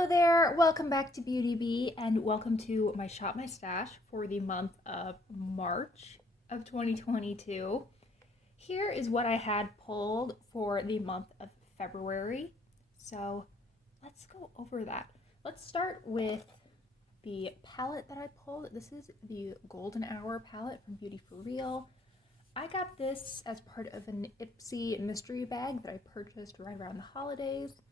Hello there, welcome back to Beauty Bee and welcome to my Shop My Stash for the month of March of 2022. Here is what I had pulled for the month of February. So let's go over that. Let's start with the palette that I pulled. This is the Golden Hour palette from Beauty For Real. I got this as part of an Ipsy mystery bag that I purchased right around the holidays.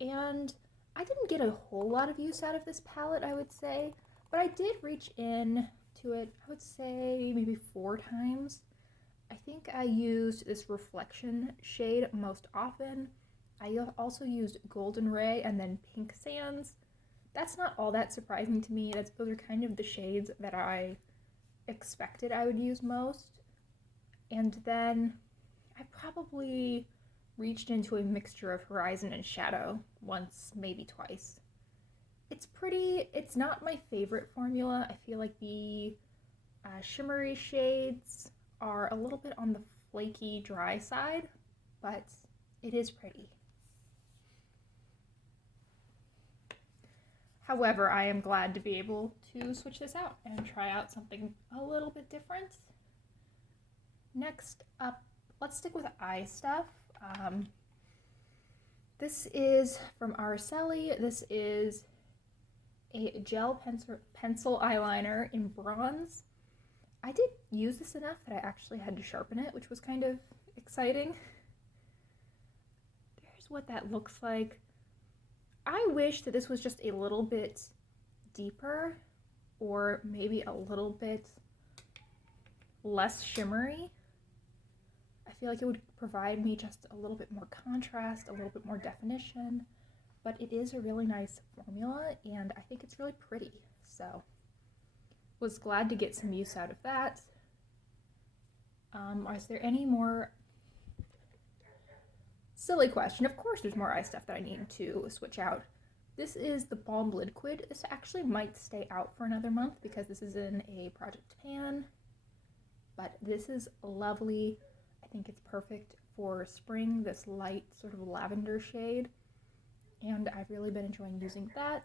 And I didn't get a whole lot of use out of this palette, I would say, but I did reach in to it, I would say maybe 4 times. I think I used this Reflection shade most often. I also used Golden Ray and then Pink Sands. That's not all that surprising to me. Those are kind of the shades that I expected I would use most. And then I probably reached into a mixture of Horizon and Shadow once, maybe twice. It's not my favorite formula. I feel like the shimmery shades are a little bit on the flaky, dry side, but it is pretty. However, I am glad to be able to switch this out and try out something a little bit different. Next up, let's stick with eye stuff. This is from Araceli. This is a gel pencil eyeliner in bronze. I did use this enough that I actually had to sharpen it, which was kind of exciting. There's what that looks like. I wish that this was just a little bit deeper or maybe a little bit less shimmery. I feel like it would provide me just a little bit more contrast, a little bit more definition, but it is a really nice formula and I think it's really pretty, so was glad to get some use out of that. Is there any more? Silly question. Of course there's more eye stuff that I need to switch out. This is the Balm Liquid. This actually might stay out for another month because this is in a Project Pan, but this is lovely. I think it's perfect for spring, this light sort of lavender shade, and I've really been enjoying using that.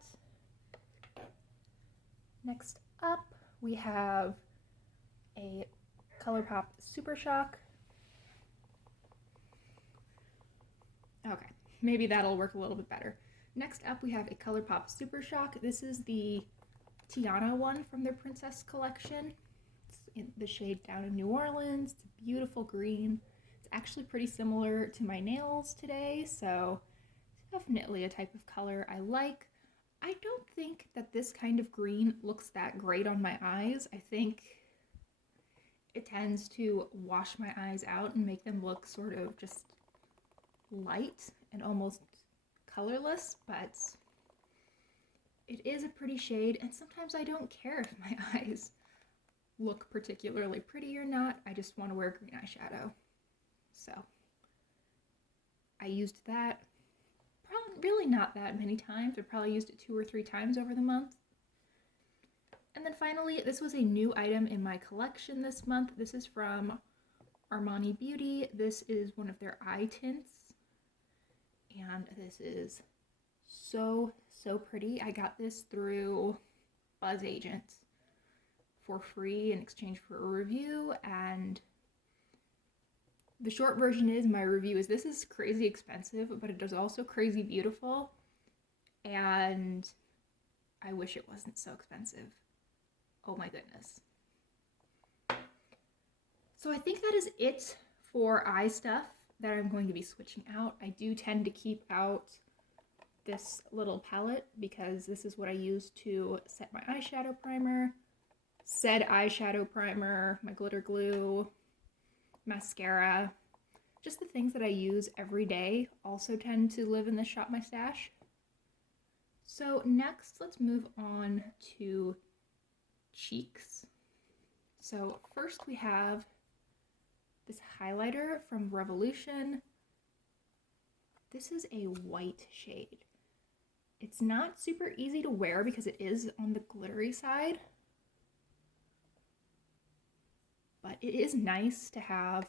Next up, we have a Colourpop Super Shock. Okay, maybe that'll work a little bit better. Next up, we have a Colourpop Super Shock. This is the Tiana one from their Princess collection. In the shade Down in New Orleans. It's a beautiful green. It's actually pretty similar to my nails today, so it's definitely a type of color I like. I don't think that this kind of green looks that great on my eyes. I think it tends to wash my eyes out and make them look sort of just light and almost colorless, but it is a pretty shade, and sometimes I don't care if my eyes look particularly pretty or not. I just want to wear green eyeshadow. So I used that probably really not that many times. I probably used it 2 or 3 times over the month. And then finally, this was a new item in my collection this month. This is from Armani Beauty. This is one of their eye tints. And this is so pretty. I got this through Buzz Agent for free in exchange for a review, and the short version is my review is this is crazy expensive, but it is also crazy beautiful, and I wish it wasn't so expensive. Oh my goodness. So I think that is it for eye stuff that I'm going to be switching out. I do tend to keep out this little palette because this is what I use to set my eyeshadow primer, said eyeshadow primer, my glitter glue, mascara, just the things that I use every day also tend to live in the Shop My Stash. So next, let's move on to cheeks. So first we have this highlighter from Revolution. This is a white shade. It's not super easy to wear because it is on the glittery side, but it is nice to have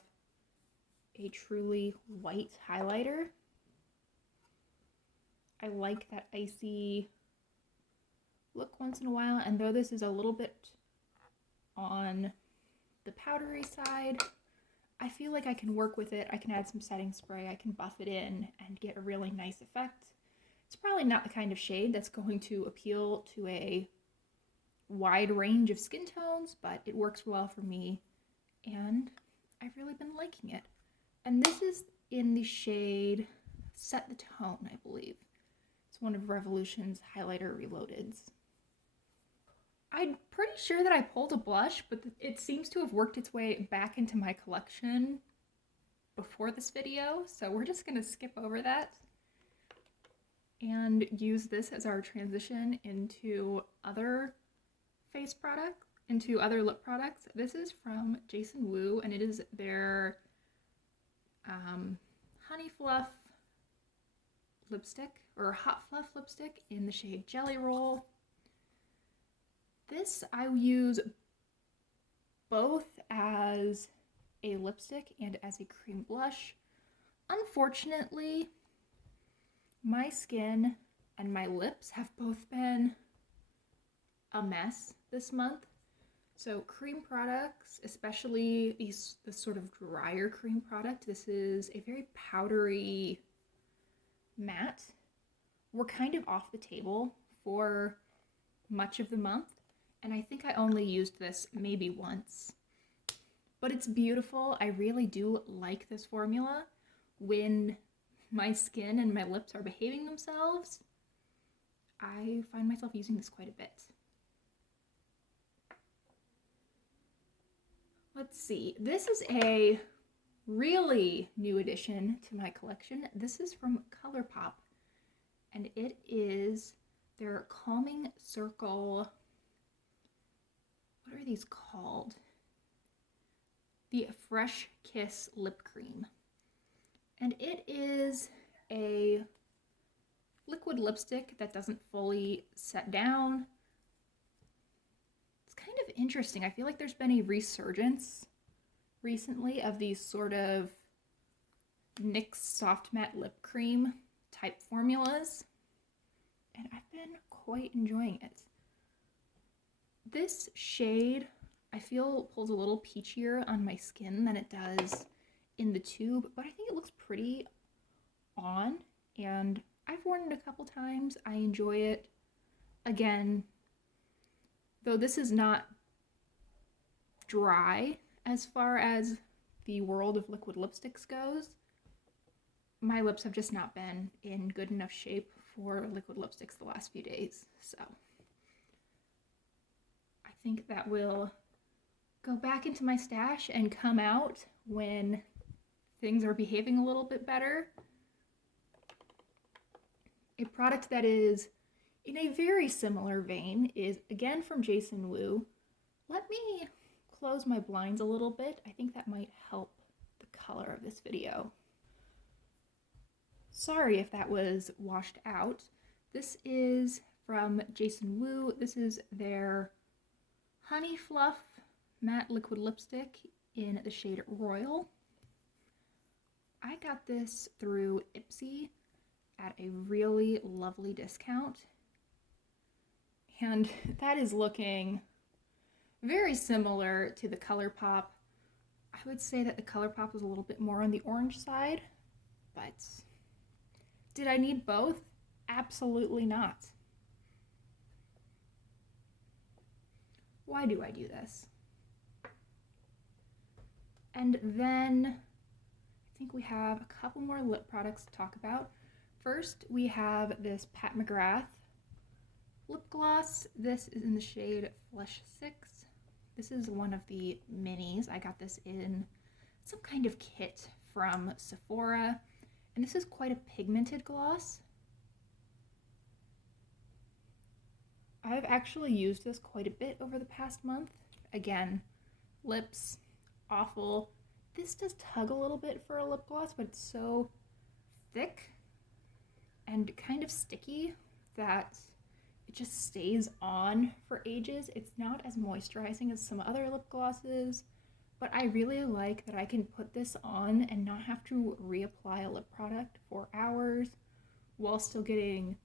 a truly white highlighter. I like that icy look once in a while, and though this is a little bit on the powdery side, I feel like I can work with it. I can add some setting spray, I can buff it in and get a really nice effect. It's probably not the kind of shade that's going to appeal to a wide range of skin tones, but it works well for me, and I've really been liking it. And this is in the shade Set the Tone, I believe. It's one of Revolution's highlighter reloadeds. I'm pretty sure that I pulled a blush, but it seems to have worked its way back into my collection before this video, so we're just going to skip over that and use this as our transition into other face products, into other lip products. This is from Jason Wu, and it is their Honey Fluff lipstick, or Hot Fluff lipstick in the shade Jelly Roll. This I use both as a lipstick and as a cream blush. Unfortunately, my skin and my lips have both been a mess this month. So cream products, especially this sort of drier cream product, this is a very powdery matte, were kind of off the table for much of the month. And I think I only used this maybe once. But it's beautiful. I really do like this formula. When my skin and my lips are behaving themselves, I find myself using this quite a bit. Let's see. This is a really new addition to my collection. This is from Colourpop, and it is their Calming Circle. What are these called? The Fresh Kiss Lip Cream. And it is a liquid lipstick that doesn't fully set down. It's kind of interesting. I feel like there's been a resurgence recently of these sort of NYX soft matte lip cream type formulas, and I've been quite enjoying it. This shade, I feel, pulls a little peachier on my skin than it does in the tube, but I think it looks pretty on, and I've worn it a couple times. I enjoy it. Again, though this is not dry as far as the world of liquid lipsticks goes, my lips have just not been in good enough shape for liquid lipsticks the last few days, so I think that will go back into my stash and come out when things are behaving a little bit better. A product that is in a very similar vein is again from Jason Wu. Let me close my blinds a little bit. I think that might help the color of this video. Sorry if that was washed out. This is from Jason Wu. This is their Honey Fluff matte liquid lipstick in the shade Royal. I got this through Ipsy at a really lovely discount, and that is looking very similar to the Colourpop. I would say that the Colourpop is a little bit more on the orange side, but did I need both? Absolutely not. Why do I do this? And then I think we have a couple more lip products to talk about. First, we have this Pat McGrath Lip Gloss. This is in the shade Flesh 6. This is one of the minis. I got this in some kind of kit from Sephora, and this is quite a pigmented gloss. I've actually used this quite a bit over the past month. Again, lips, awful. This does tug a little bit for a lip gloss, but it's so thick and kind of sticky that it just stays on for ages. It's not as moisturizing as some other lip glosses, but I really like that I can put this on and not have to reapply a lip product for hours while still getting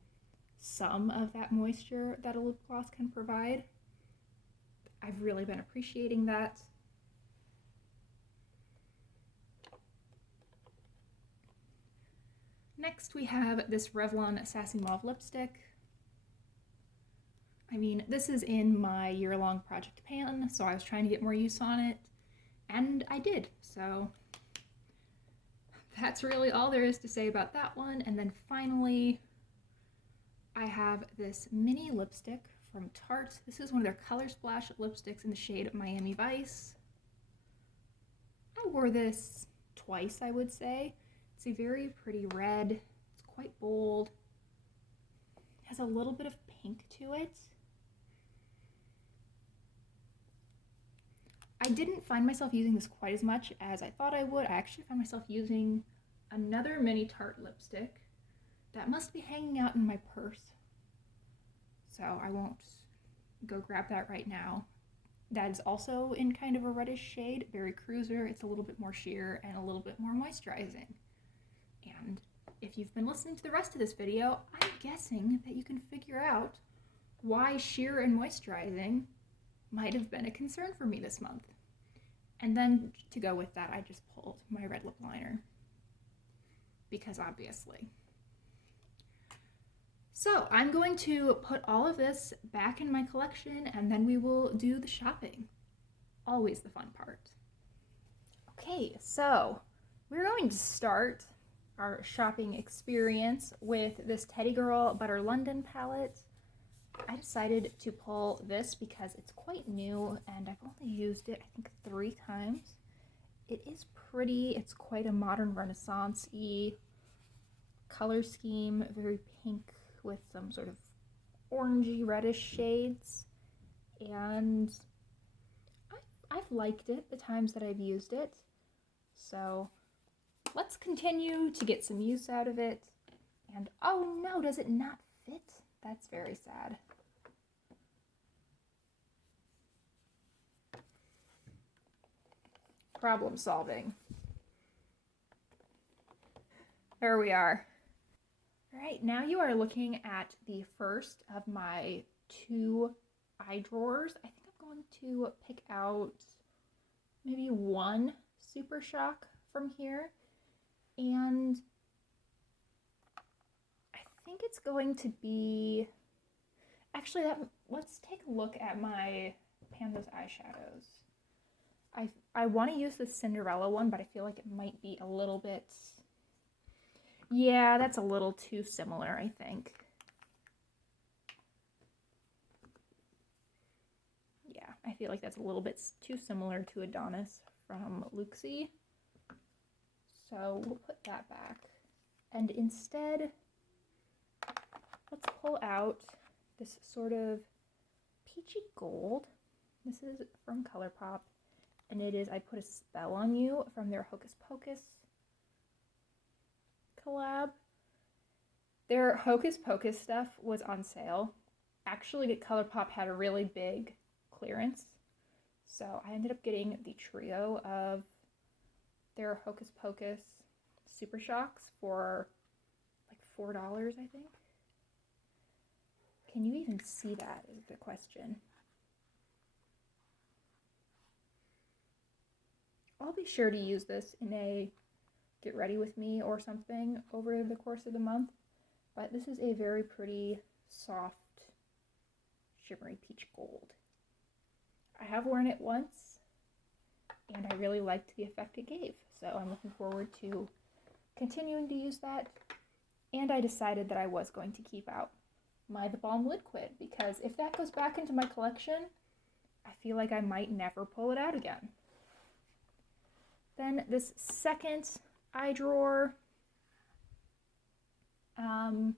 some of that moisture that a lip gloss can provide. I've really been appreciating that. Next we have this Revlon Sassy Mauve lipstick. I mean, this is in my year-long project pan, so I was trying to get more use on it, and I did, so that's really all there is to say about that one. And then finally, I have this mini lipstick from Tarte. This is one of their Color Splash lipsticks in the shade Miami Vice. I wore this twice, I would say. It's a very pretty red. It's quite bold. It has a little bit of pink to it. I didn't find myself using this quite as much as I thought I would. I actually found myself using another mini Tarte lipstick that must be hanging out in my purse. So I won't go grab that right now. That is also in kind of a reddish shade, very cruiser. It's a little bit more sheer and a little bit more moisturizing. And if you've been listening to the rest of this video, I'm guessing that you can figure out why sheer and moisturizing might have been a concern for me this month. And then to go with that, I just pulled my red lip liner, because obviously. So I'm going to put all of this back in my collection, and then we will do the shopping. Always the fun part. Okay, so we're going to start our shopping experience with this Teddy Girl Butter London palette. I decided to pull this because it's quite new and I've only used it, I think, 3 times. It is pretty. It's quite a modern Renaissance-y color scheme, very pink with some sort of orangey reddish shades, and I've liked it the times that I've used it. So let's continue to get some use out of it. And oh no, does it not fit? That's very sad. Problem solving. There we are. All right, now you are looking at the first of my 2 eye drawers. I think I'm going to pick out maybe 1 Super Shock from here. And I think it's going to be, actually, let's take a look at my Pandas eyeshadows. I want to use the Cinderella one, but I feel like it might be a little bit, yeah, that's a little too similar, I think. Yeah, I feel like that's a little bit too similar to Adonis from Luxie. So we'll put that back. And instead, let's pull out this sort of peachy gold. This is from Colourpop, and it is I Put a Spell on You from their Hocus Pocus collab. Their Hocus Pocus stuff was on sale. Actually, Colourpop had a really big clearance, so I ended up getting the trio of their Hocus Pocus Super Shocks for like $4, I think. Can you even see that is the question. I'll be sure to use this in a get ready with me or something over the course of the month, but this is a very pretty, soft, shimmery peach gold. I have worn it once, and I really liked the effect it gave, so I'm looking forward to continuing to use that. And I decided that I was going to keep out my The Balm Liquid, because if that goes back into my collection, I feel like I might never pull it out again. Then this second eye drawer, I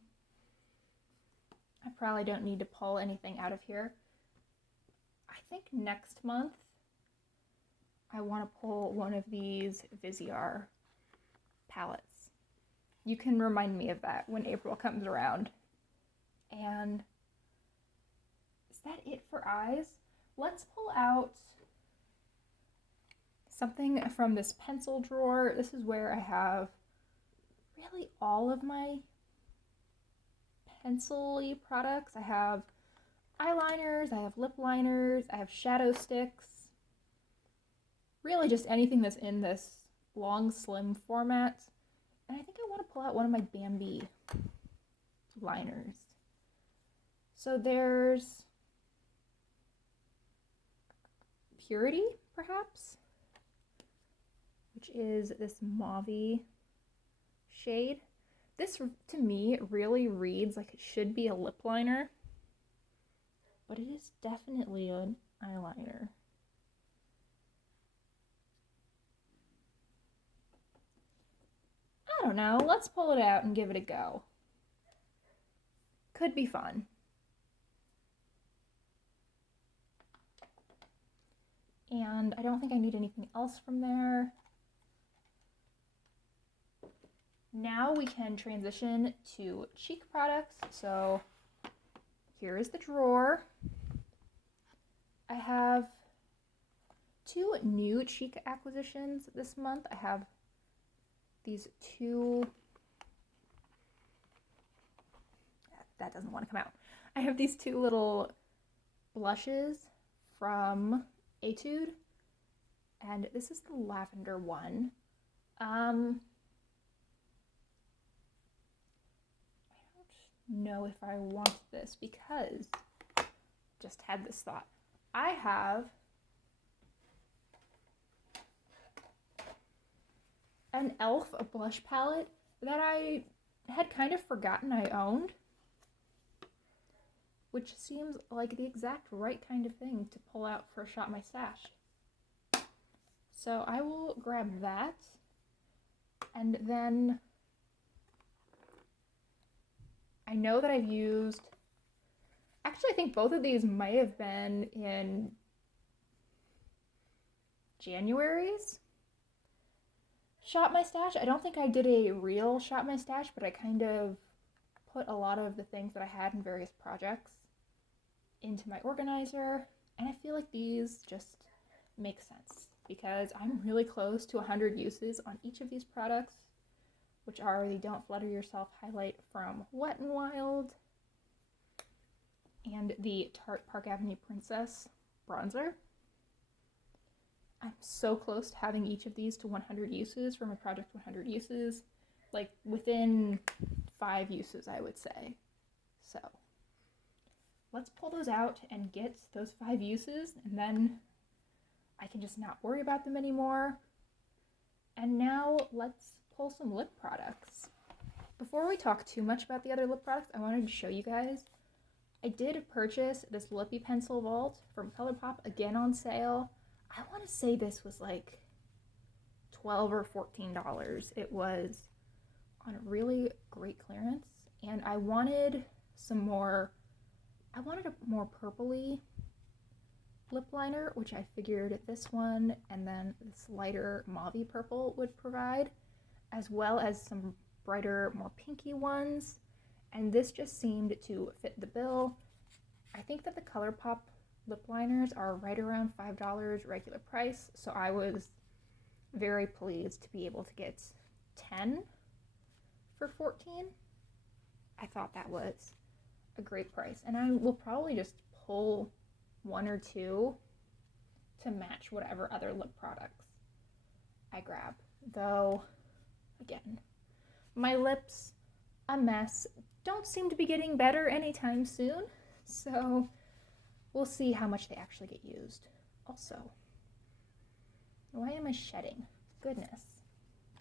probably don't need to pull anything out of here. I think next month I want to pull one of these Viseart palettes. You can remind me of that when April comes around. And is that it for eyes? Let's pull out something from this pencil drawer. This is where I have really all of my pencil-y products. I have eyeliners, I have lip liners, I have shadow sticks. Really just anything that's in this long, slim format. And I think I want to pull out one of my Bambi liners. So there's Purity, perhaps, which is this mauve shade. This, to me, really reads like it should be a lip liner, but it is definitely an eyeliner. I don't know, let's pull it out and give it a go. Could be fun. And I don't think I need anything else from there. Now we can transition to cheek products. So here is the drawer. I have 2 new cheek acquisitions this month. I have these 2, that doesn't want to come out. I have these 2 little blushes from Etude, and this is the lavender one. I don't know if I want this because just had this thought. I have an e.l.f. blush palette that I had kind of forgotten I owned, which seems like the exact right kind of thing to pull out for a Shop My Stash. So I will grab that, and then I know that I've used, actually I think both of these might have been in January's Shop My Stash. I don't think I did a real Shop My Stash, but I kind of put a lot of the things that I had in various projects into my organizer, and I feel like these just make sense because I'm really close to 100 uses on each of these products, which are the Don't Flutter Yourself highlight from Wet n Wild and the Tarte Park Avenue Princess bronzer. I'm so close to having each of these to 100 uses for my project 100 uses, like within 5 uses, I would say. So let's pull those out and get those 5 uses, and then I can just not worry about them anymore. And now let's pull some lip products. Before we talk too much about the other lip products, I wanted to show you guys. I did purchase this Lippy Pencil Vault from Colourpop, again on sale. I want to say this was like $12 or $14. It was on a really great clearance, and I wanted a more purpley lip liner, which I figured this one and then this lighter mauve purple would provide, as well as some brighter, more pinky ones, and this just seemed to fit the bill. I think that the Colourpop lip liners are right around $5 regular price, so I was very pleased to be able to get 10 for $14. I thought that was a great price, and I will probably just pull 1 or 2 to match whatever other lip products I grab. Though, again, my lips, a mess, don't seem to be getting better anytime soon, so we'll see how much they actually get used. Also, why am I shedding? Goodness.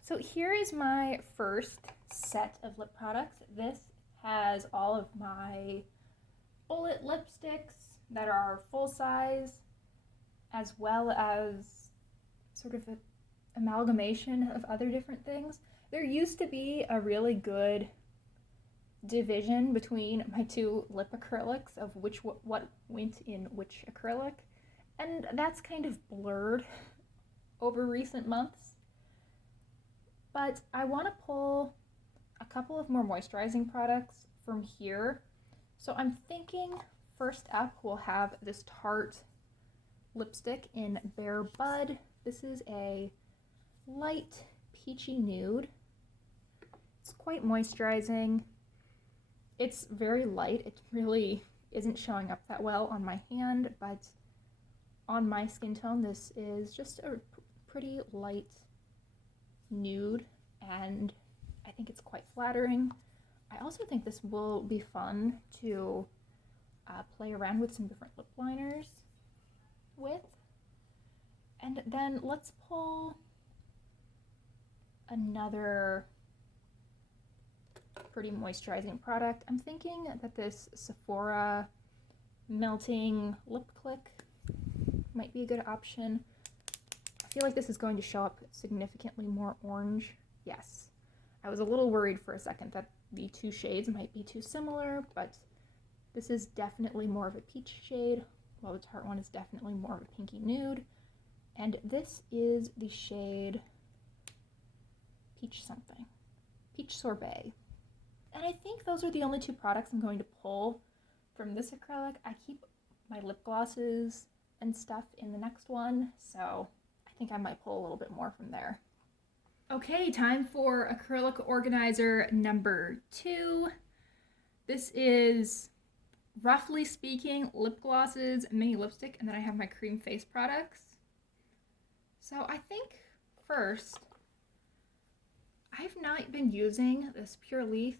So here is my first set of lip products. This has all of my bullet lipsticks that are full size, as well as sort of an amalgamation of other different things. There used to be a really good division between my 2 lip acrylics of what went in which acrylic, and that's kind of blurred over recent months. But I want to pull a couple of more moisturizing products from here. So I'm thinking first up we'll have this Tarte lipstick in Bare Bud. This is a light peachy nude. It's quite moisturizing. It's very light. It really isn't showing up that well on my hand, but on my skin tone, this is just a pretty light nude, and I think it's quite flattering. I also think this will be fun to play around with some different lip liners with. And then let's pull another pretty moisturizing product. I'm thinking that this Sephora melting lip click might be a good option. I feel like this is going to show up significantly more orange. Yes. I was a little worried for a second that the two shades might be too similar, but this is definitely more of a peach shade, while the Tarte one is definitely more of a pinky nude. And this is the shade Peach something. Peach Sorbet. And I think those are the only two products I'm going to pull from this acrylic. I keep my lip glosses and stuff in the next one, so I think I might pull a little bit more from there. Okay, time for acrylic organizer number 2. This is, roughly speaking, lip glosses, mini lipstick, and then I have my cream face products. So I think first, I've not been using this Pure Leaf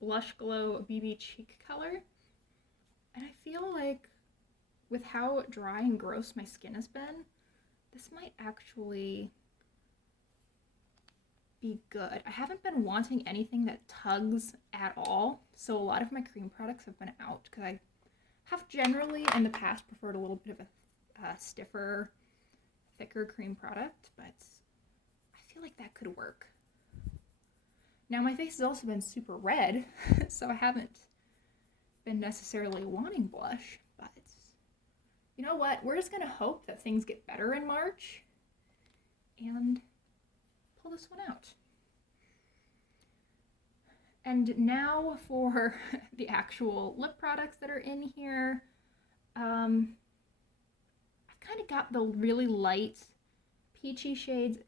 Blush Glow BB Cheek color, and I feel like with how dry and gross my skin has been, this might actually be good. I haven't been wanting anything that tugs at all, so a lot of my cream products have been out because I have generally in the past preferred a little bit of a stiffer, thicker cream product, but I feel like that could work. Now my face has also been super red, so I haven't been necessarily wanting blush, but you know what? We're just gonna hope that things get better in March and pull this one out. And now for the actual lip products that are in here. I've kind of got the really light peachy shades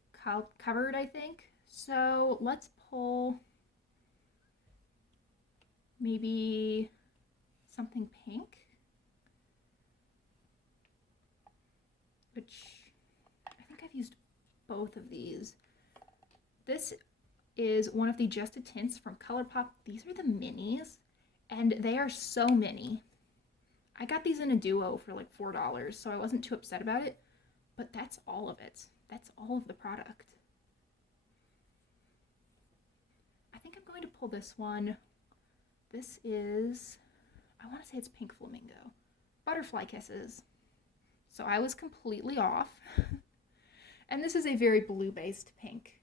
covered, I think. So let's pull maybe something pink, which I think I've used both of these. This is one of the Just a Tints from Colourpop. These are the minis, and they are so mini. I got these in a duo for like $4, so I wasn't too upset about it, but that's all of it. That's all of the product. I think I'm going to pull this one. This is, I want to say it's Pink Flamingo. Butterfly Kisses. So I was completely off. And this is a very blue-based pink.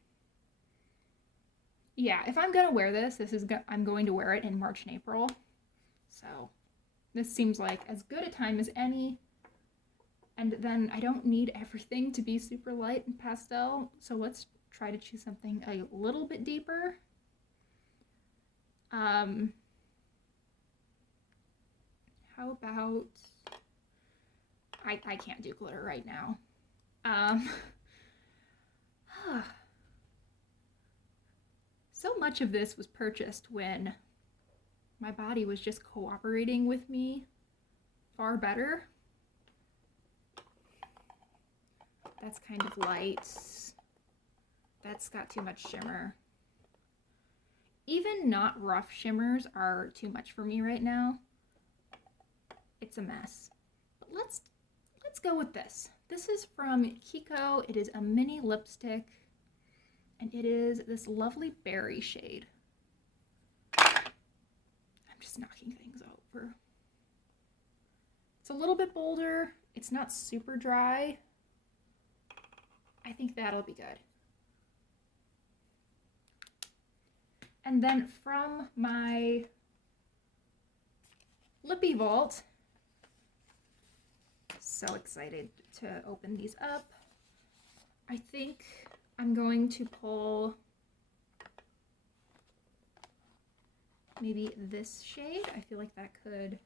Yeah, if I'm gonna wear this, I'm going to wear it in March and April. So this seems like as good a time as any. And then I don't need everything to be super light and pastel. So let's try to choose something a little bit deeper. How about, I can't do glitter right now. So much of this was purchased when my body was just cooperating with me far better. That's kind of light. That's got too much shimmer. Even not rough shimmers are too much for me right now. It's a mess. But let's go with this. This is from Kiko. It is a mini lipstick, and it is this lovely berry shade. I'm just knocking things over. It's a little bit bolder. It's not super dry. I think that'll be good. And then from my Lippy vault, so excited to open these up. I think I'm going to pull maybe this shade. I feel like that could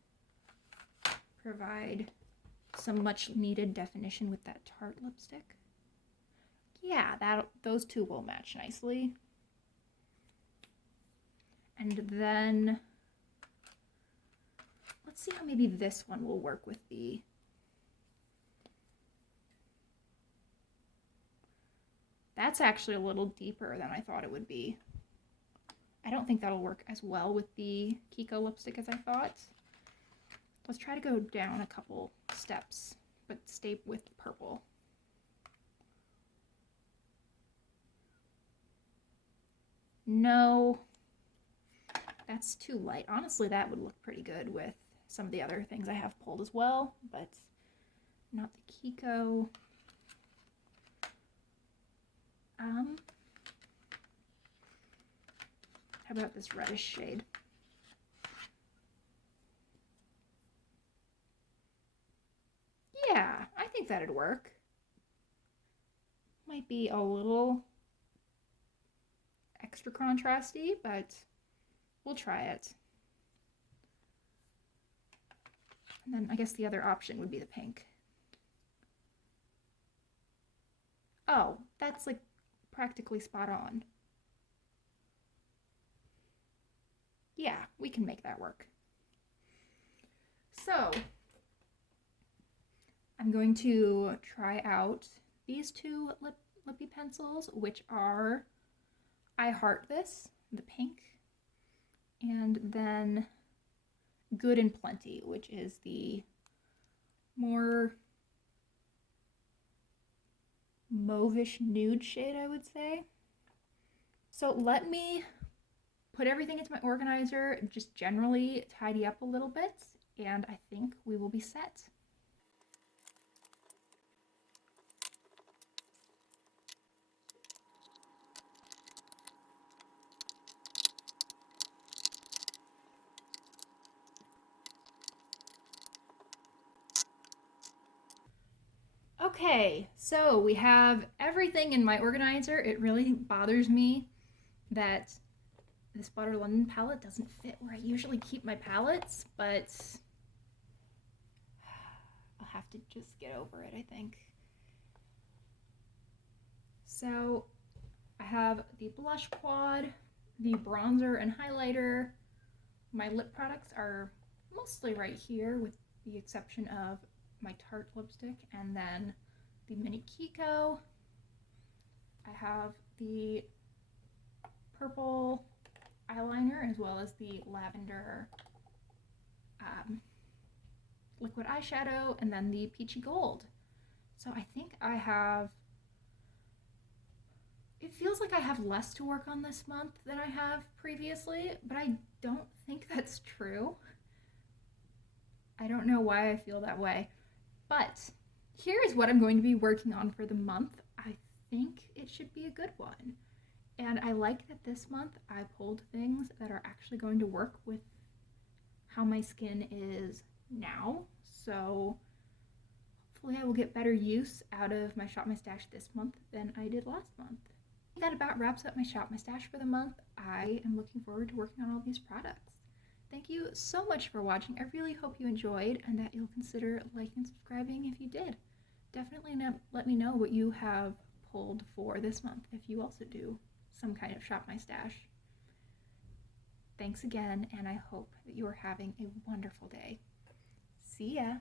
provide some much needed definition with that Tarte lipstick. Yeah, those two will match nicely. And then Let's see how maybe this one will work with the... That's actually a little deeper than I thought it would be. I don't think that'll work as well with the Kiko lipstick as I thought. Let's try to go down a couple steps, but stay with purple. No, that's too light. Honestly, that would look pretty good with some of the other things I have pulled as well, but not the Kiko. How about this reddish shade? Yeah, I think that'd work. Might be a little extra contrasty, but we'll try it. And then I guess the other option would be the pink. Oh, that's like practically spot on. Yeah, we can make that work. So, I'm going to try out these two lippy pencils, which are I Heart This, the pink, and then Good and Plenty, which is the more mauve-ish nude shade, I would say. So let me put everything into my organizer, just generally tidy up a little bit, and I think we will be set. Okay, so we have everything in my organizer. It really bothers me that this Butter London palette doesn't fit where I usually keep my palettes, but I'll have to just get over it, I think. So I have the blush quad, the bronzer and highlighter. My lip products are mostly right here with the exception of my Tarte lipstick and then the mini Kiko. I have the purple eyeliner as well as the lavender liquid eyeshadow and then the peachy gold. So I think I have, it feels like I have less to work on this month than I have previously, but I don't think that's true. I don't know why I feel that way. But here is what I'm going to be working on for the month. I think it should be a good one. And I like that this month I pulled things that are actually going to work with how my skin is now. So hopefully I will get better use out of my Shop My Stash this month than I did last month. That about wraps up my Shop My Stash for the month. I am looking forward to working on all these products. Thank you so much for watching. I really hope you enjoyed and that you'll consider liking and subscribing if you did. Definitely let me know what you have pulled for this month if you also do some kind of Shop My Stash. Thanks again, and I hope that you are having a wonderful day. See ya!